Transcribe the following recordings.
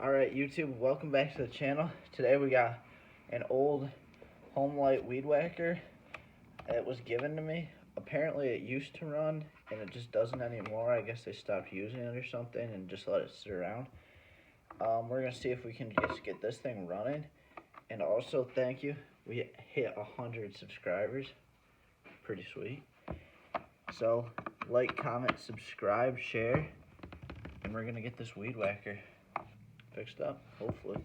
Alright YouTube, welcome back to the channel. Today we got an old Homelight weed whacker. It was given to me. Apparently it used to run and it just doesn't anymore. I guess they stopped using it or something and just let it sit around. We're going to see if we can just get this thing running. And also thank you. We hit 100 subscribers. Pretty sweet. So like, comment, subscribe, share. And we're going to get this weed whacker fixed up, hopefully.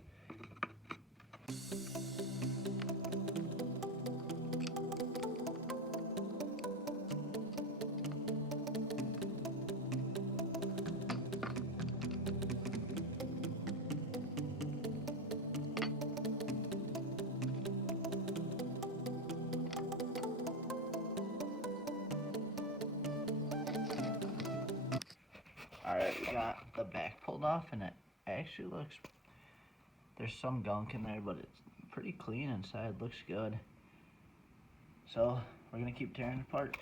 Alright, we got the back pulled off and it actually looks, there's some gunk in there, but it's pretty clean inside, looks good. So, we're gonna keep tearing it apart.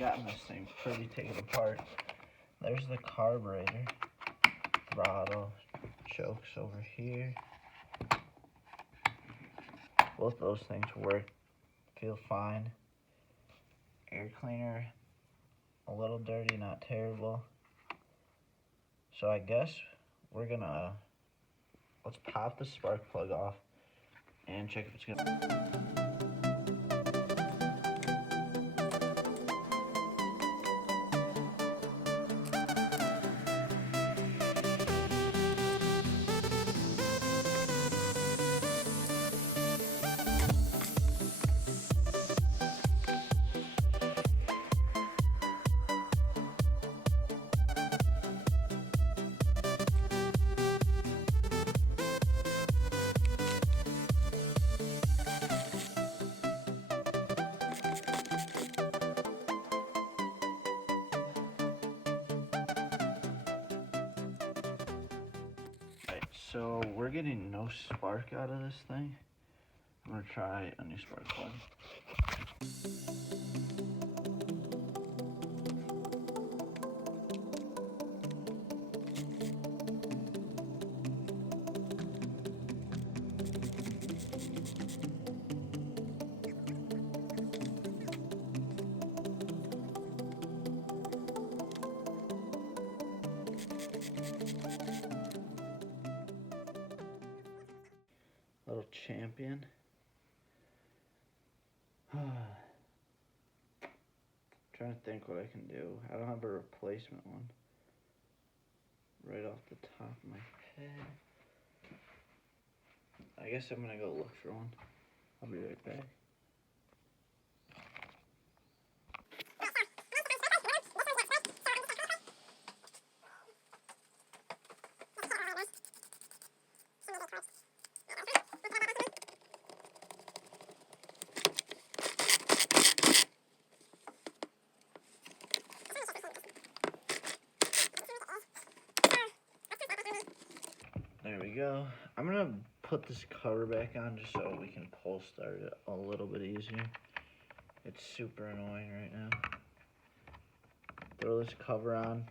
Gotten this thing pretty taken apart. There's the carburetor, throttle, chokes over here. Both those things work, feel fine. Air cleaner, a little dirty, not terrible. So I guess we're gonna, let's pop the spark plug off and check if it's gonna. So we're getting no spark out of this thing. I'm gonna try a new spark plug. Little Champion. Trying to think what I can do. I don't have a replacement one right off the top of my head. I guess I'm gonna go look for one. I'll be right back. we go. I'm gonna put this cover back on just so we can pull start it a little bit easier. It's super annoying right now. Throw this cover on.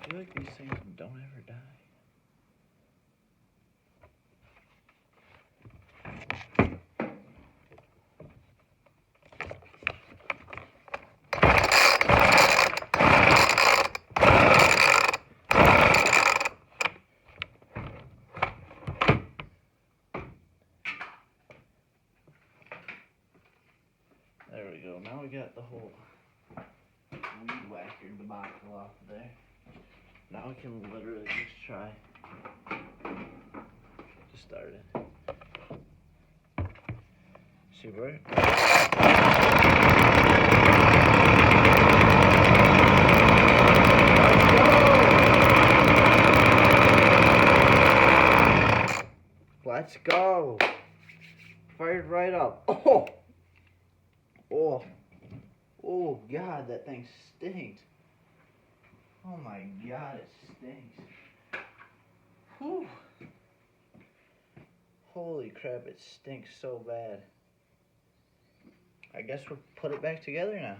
I feel like these things don't ever die. There we go. Now we got the whole weed whacker debacle off of there. Now we can literally just try to start it. See where? Let's go. Fired right up. Oh! Oh. Oh God, that thing stinks. Oh my God, it stinks. Whew. Holy crap, it stinks so bad. I guess we'll put it back together now.